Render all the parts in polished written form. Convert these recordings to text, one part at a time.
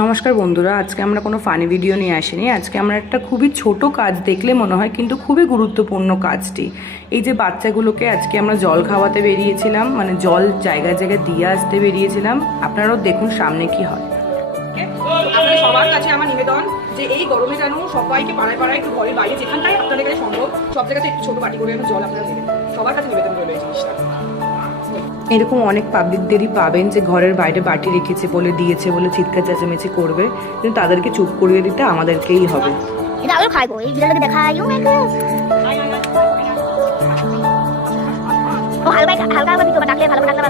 নমস্কার বন্ধুরা, আজকে আমরা কোনো ফানি ভিডিও নিয়ে আসিনি। আজকে আমরা একটা খুবই ছোট কাজ দেখলে মনে হয় কিন্তু খুবই গুরুত্বপূর্ণ কাজটি। এই যে বাচ্চাগুলোকে আজকে আমরা জল খাওয়াতে বেরিয়েছিলাম, মানে জল জায়গায় জায়গায় দিয়ে আসতে বেরিয়েছিলাম। আপনারাও দেখুন সামনে কি হয়। আপনাদের সবার কাছে আমার নিবেদন যে এই গরমে যেন সবাইকে পাড়ায় পাড়ায় একটু ঘরের বাইরে যেখানটাই আপনাদের কাছে সম্ভব সব জায়গাতে একটু ছোট বাটি করে একটু জল আপনারা দেবেন। সবার কাছে নিবেদন করবে এই জিনিসটা। এরকম অনেক পাবলিকদেরই পাবেন যে ঘরের বাইরে বাটি রেখেছে বলে, দিয়েছে বলে চিৎকার চেঁচামেচি করবে, কিন্তু তাদেরকে চুপ করিয়ে দিতে আমাদেরকেই হবে। এটা আমিও খাইবো, এই বিড়ালটাকে দেখাই। ও মাই গড, ও হালকা হালকা দিতে হবে, ডাকলে ভালো করে ডাকলে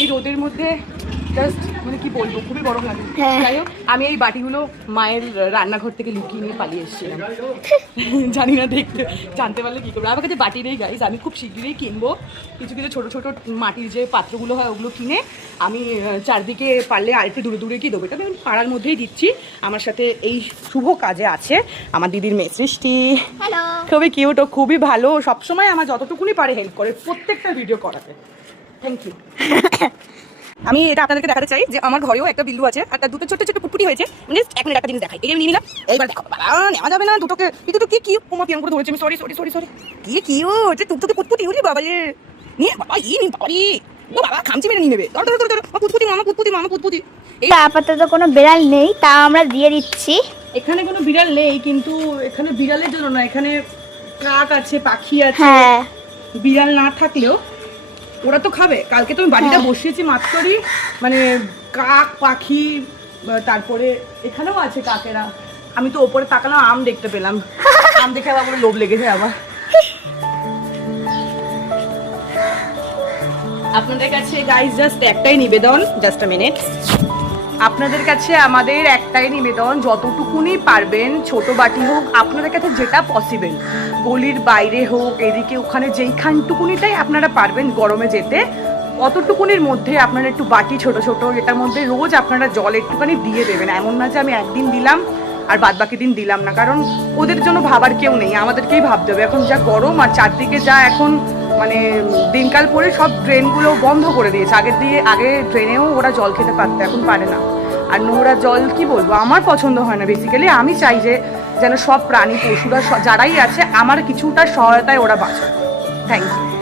এই রোদের মধ্যে জাস্ট মানে কি বলবো, খুবই গরম লাগে। হ্যাঁ। যাই হোক, আমি এই বাটিগুলো মায়ের রান্নাঘর থেকে লুকিয়ে নিয়ে পালিয়ে এসেছিলাম। জানি না জানতে পারলে কি করবো। আমার কাছে বাটি নেই গাইস, আমি খুব শীঘ্রই কিনবো কিছু কিছু ছোট ছোট মাটির যে পাত্রগুলো হয় ওগুলো কিনে আমি চারদিকে পারলে আরেকটু দূরে দূরে কি দেবো। এটা আমি পাড়ার মধ্যেই দিচ্ছি। আমার সাথে এই শুভ কাজে আছে আমার দিদির মেয়ে সৃষ্টি। হ্যালো। খুবই কিউট ও খুবই ভালো, সবসময় আমার যতটুকুনি পারে হেল্প করে প্রত্যেকটা ভিডিও করাতে। Thank you. আমি এটা আপনাদেরকে দেখাতে চাই যে আমার ঘরেও একটা বিল্লু আছে আর তার দুটো ছোট ছোট পুটপুটি হয়েছে। মানে এক মিনিট একটা জিনিস দেখাই। এই যে নিয়ে নিলাম, এইবার দেখো বাবা নেওয়া যাবে না দুটোকে। কিন্তু কি কিউ ওমা পিয়ন করে ধরেছে, আমি সরি সরি সরি সরি। কি কিউ হচ্ছে টুকটুকে পুটপুটি হলি বাবা রে। নিয়ে বাবা ই নি বাবা রে। ও বাবা খামচি মেরে নিয়ে নেবে। ধর ধর ধর ধর পুটপুটি মামা পুটপুটি মামা পুটপুটি। এই আপাতত কোনো বিড়াল নেই, তা আমরা দিয়ে দিচ্ছি। এখানে কোনো বিড়াল নেই, কিন্তু এখানে বিড়ালের জন্য না, এখানে কাক আছে, পাখি আছে। হ্যাঁ, বিড়াল না থাকলেও ওরা তো খাবে। কালকে তো আমি বাড়িটা বসিয়েছি মাত্রই, মানে কাক পাখি, তারপরে এখানেও আছে কাকেরা। আমি তো ওপরে তাকালাম, আম দেখতে পেলাম। আম দেখে আবার আমার লোভ লেগেছে আবার। আপনাদের কাছে গাইস জাস্ট একটাই নিবেদন, জাস্ট আ মিনিট। আপনাদের কাছে আমাদের একটাই নিবেদন, যতটুকুনি পারবেন ছোট বাটি হোক, আপনাদের কাছে যেটা পসিবল, গলির বাইরে হোক, এদিকে ওখানে যেইখানটুকুনিটাই আপনারা পারবেন গরমে যেতে, অতটুকুনির মধ্যে আপনারা একটু বাটি ছোট ছোট, এটার মধ্যে রোজ আপনারা জল একটুখানি দিয়ে দেবেন। এমন না যে আমি একদিন দিলাম আর বাদ বাকি দিন দিলাম না, কারণ ওদের জন্য ভাবার কেউ নেই, আমাদেরকেই ভাবতে হবে। এখন যা গরম আর চারদিকে যা এখন মানে দিনকাল পরে সব ট্রেনগুলো বন্ধ করে দিয়েছে। আগে ট্রেনেও ওরা জল খেতে পারতো, এখন পারে না। আর নোংরা জল কি বলবো, আমার পছন্দ হয় না। বেসিক্যালি আমি চাই যে যেন সব প্রাণী পশুরা যারাই আছে আমার কিছুটা সহায়তায় ওরা বাঁচে। Thank you.